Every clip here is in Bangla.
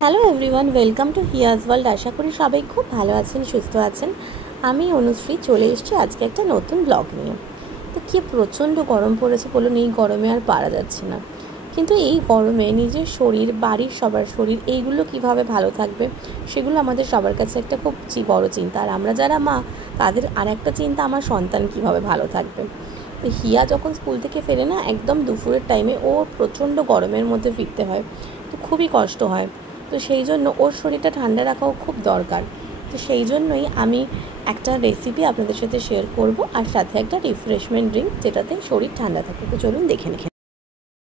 Hello everyone, welcome to Hiya's world. আশা করি সবাই খুব ভালো আছেন, সুস্থ আছেন। আমি অনুশ্রী চলে এসেছি আজকে একটা নতুন ব্লগ নিয়ে। তো কি প্রচণ্ড গরম পড়েছে বলুন, এই গরমে আর পারা যাচ্ছে না। কিন্তু এই গরমে নিজের শরীর, বাড়ির সবার শরীর, এইগুলো কিভাবে ভালো থাকবে সেগুলো আমাদের সবার কাছে একটা খুব বড় চিন্তা। আর আমরা যারা মা, তাদের আর একটা চিন্তা, আমার সন্তান কিভাবে ভালো থাকবে। তো হিয়া যখন স্কুল থেকে ফেরে না, একদম দুপুরের টাইমে ওর প্রচণ্ড গরমের মধ্যে ফিরতে হয়, তো খুবই কষ্ট হয়। তো সেই জন্য ওর শরীরটা ঠান্ডা রাখাও খুব দরকার। তো সেই জন্যই আমি একটা রেসিপি আপনাদের সাথে শেয়ার করব, আর সাথে একটা রিফ্রেশমেন্ট ড্রিঙ্ক যেটাতে শরীর ঠান্ডা থাকে। তো চলুন দেখে নিই।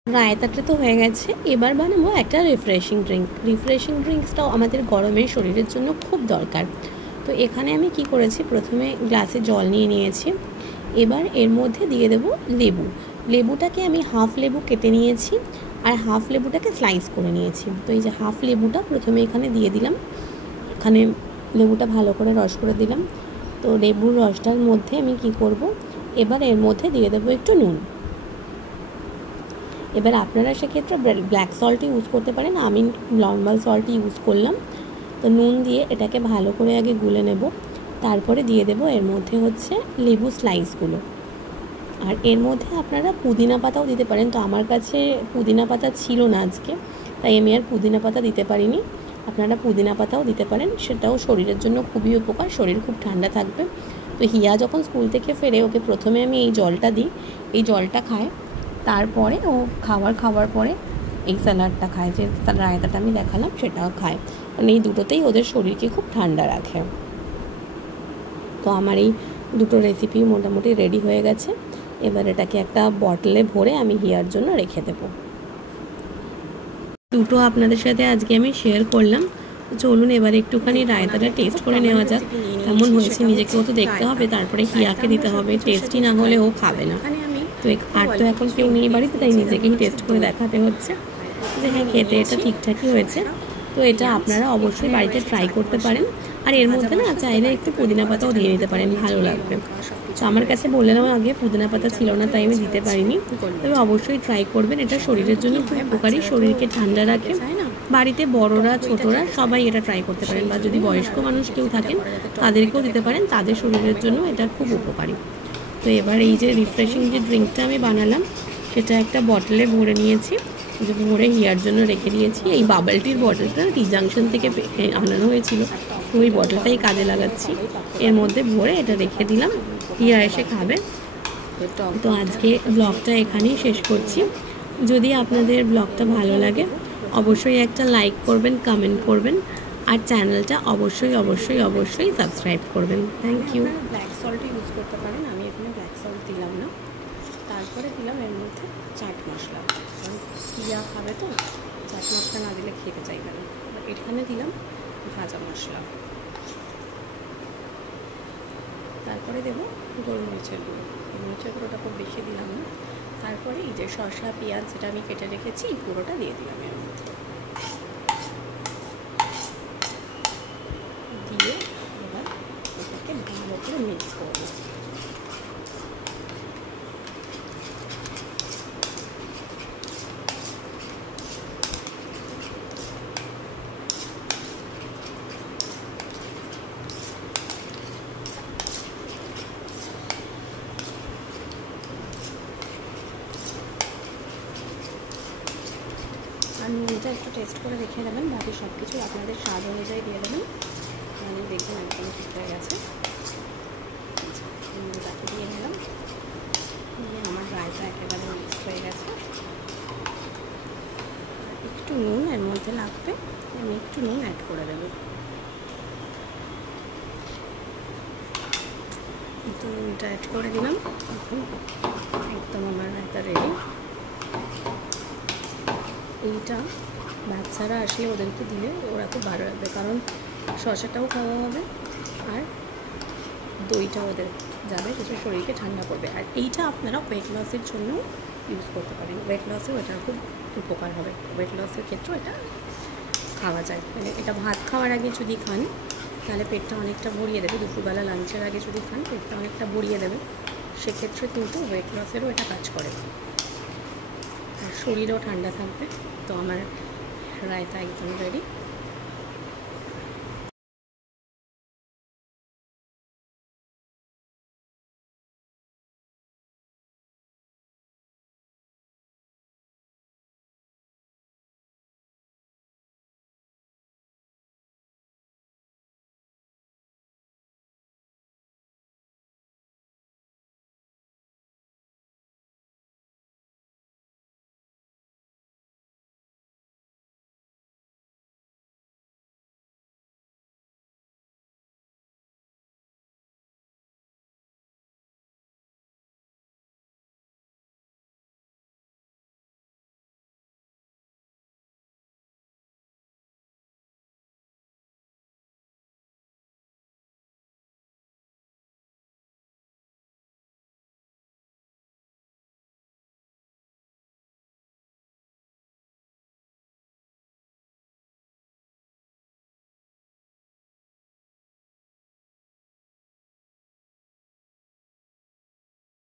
রায়তাটা তো হয়ে গেছে, এবার বানাবো একটা রিফ্রেশিং ড্রিঙ্ক। রিফ্রেশিং ড্রিঙ্কসটাও আমাদের গরমের শরীরের জন্য খুব দরকার। তো এখানে আমি কি করেছি, প্রথমে গ্লাসে জল নিয়ে নিয়েছি। এবার এর মধ্যে দিয়ে দেবো লেবু। লেবুটাকে আমি হাফ লেবু কেটে নিয়েছি, আর হাফ লেবুটাকে স্লাইস করে নিয়েছি। তো এই যে হাফ লেবুটা প্রথমে এখানে দিয়ে দিলাম। এখানে লেবুটা ভালো করে রস করে দিলাম। তো লেবুর রসটার মধ্যে আমি কি করব, এবার এর মধ্যে দিয়ে দেবো একটু নুন। এবার আপনারা সেক্ষেত্রে ব্ল্যাক সল্ট ইউজ করতে পারেন, আমি নর্মাল সল্ট ইউজ করলাম। তো নুন দিয়ে এটাকে ভালো করে আগে গুলে নেব, তারপরে দিয়ে দেব এর মধ্যে হচ্ছে লেবু স্লাইসগুলো। আর এর মধ্যে আপনারা পুদিনা পাতাও দিতে পারেন। তো আমার কাছে পুদিনা পাতা ছিল না আজকে, তাই আমি আর পুদিনা পাতা দিতে পারিনি। আপনারা পুদিনা পাতাও দিতে পারেন, সেটাও শরীরের জন্য খুবই উপকার, শরীর খুব ঠান্ডা থাকবে। তো হিয়া যখন স্কুল থেকে ফেরে, ওকে প্রথমে আমি এই জলটা দিই, এই জলটা খায়, তারপরে ও খাওয়ার পরে এই স্যালাডটা খায়, যে রায়তাটা আমি দেখালাম সেটাও খায়। কারণ এই দুটোতেই ওদের শরীরকে খুব ঠান্ডা রাখে। তো আমার এই দুটো রেসিপি মোটামুটি রেডি হয়ে গেছে। এবার এটাকে একটা বটলে ভরে আমি হিয়ার জন্য রেখে দেবো। দুটো আপনাদের সাথে আজকে আমি শেয়ার করলাম। চলুন এবার একটুখানি রায়তাটা টেস্ট করে নেওয়া যাক, কেমন হয়েছে। নিজেকেও তো দেখতে হবে, তারপরে হিয়াকে দিতে হবে। টেস্টি না হলে ও খাবে না। তো আর তো এখন কেউ নেই বাড়িতে, তাই নিজেকেই টেস্ট করে দেখাতে হচ্ছে যে হ্যাঁ, খেতে এটা ঠিকঠাকই হয়েছে। তো এটা আপনারা অবশ্যই বাড়িতে ট্রাই করতে পারেন। আর এর মধ্যে না চাইলে একটু পুদিনা পাতাও দিয়ে নিতে পারেন, ভালো লাগবে। তো আমার কাছে বললাম আগে পুদিনা পাতা ছিল না, তাই আমি দিতে পারিনি। তবে অবশ্যই ট্রাই করবেন, এটা শরীরের জন্য খুব উপকারী, শরীরকে ঠান্ডা রাখে। বাড়িতে বড়রা ছোটরা সবাই এটা ট্রাই করতে পারেন, বা যদি বয়স্ক মানুষ কেউ থাকেন তাদেরকেও দিতে পারেন, তাদের শরীরের জন্য এটা খুব উপকারী। তো এবার এই যে রিফ্রেশিং যে ড্রিঙ্কটা আমি বানালাম, সেটা একটা বটলে ভরে নিয়েছি, যে ভরে হিয়ার জন্য রেখে দিয়েছি। এই বাবল টির বটলটা টি জাংশন থেকে আনানো হয়েছিল, তো ওই বটলটাই কাজে লাগাচ্ছি। এর মধ্যে ভরে এটা রেখে দিলাম, হিয়া এসে খাবে। তো আজকে ব্লগটা এখানেই শেষ করছি। যদি আপনাদের ব্লগটা ভালো লাগে অবশ্যই একটা লাইক করবেন, কমেন্ট করবেন, আর চ্যানেলটা অবশ্যই অবশ্যই অবশ্যই সাবস্ক্রাইব করবেন। Thank you. Black salt use করতে পারেন, আমি এখানে ব্ল্যাক সল্ট দিলাম না। তারপরে দিলাম এর মধ্যে চাট মশলা, কারণ হিয়া খাবে তো, চাট মশলা না দিলে খেতে চাইবে না। এখানে দিলাম ভাজা মশলা, তারপরে দেবো গোলমরিচের গুঁড়ো। গোলমরিচের গুঁড়োটা খুব বেশি দিলাম না। তারপরে এই যে শসা পেঁয়াজ যেটা আমি কেটে রেখেছি, এই পুরোটা দিয়ে দিলাম এর মধ্যে। দিয়ে এবার এটাকে ভালো করে মিক্স করবো। আর নুনটা একটু টেস্ট করে রেখে দেবেন, বাকি সব কিছু আপনাদের স্বাদ অনুযায়ী দিয়ে দেবেন। মানে দেখবেন একদম ঠিক হয়ে গেছে। নুনটাকে দিয়ে নিলাম, দিয়ে আমার রায়তা একেবারে মিক্স হয়ে গেছে। একটু নুন এর মধ্যে লাগবে, আমি একটু নুন অ্যাড করে দেবো। তো নুনটা অ্যাড করে দিলাম, এখন একদম আমার রায়তা রেডি। এইটা বাচ্চারা আসলে ওদেরকে দিলে ওরা খুব ভালো লাগবে, কারণ শসাটাও খাওয়া হবে আর দইটাও ওদের যাবে, সেটা শরীরকে ঠান্ডা করবে। আর এইটা আপনারা ওয়েট লসের জন্য ইউজ করতে পারেন, ওয়েট লসেও এটা খুব উপকার হবে। ওয়েট লসের ক্ষেত্রেও এটা খাওয়া যায়, মানে এটা ভাত খাওয়ার আগে যদি খান তাহলে পেটটা অনেকটা ভরিয়ে দেবে। দুপুরবেলা লাঞ্চের আগে যদি খান পেটটা অনেকটা ভরিয়ে দেবে, সেক্ষেত্রে কিন্তু ওয়েট লসেরও এটা কাজ করে, আর শরীরও ঠান্ডা থাকবে। তো আমার রায়তা একদম রেডি।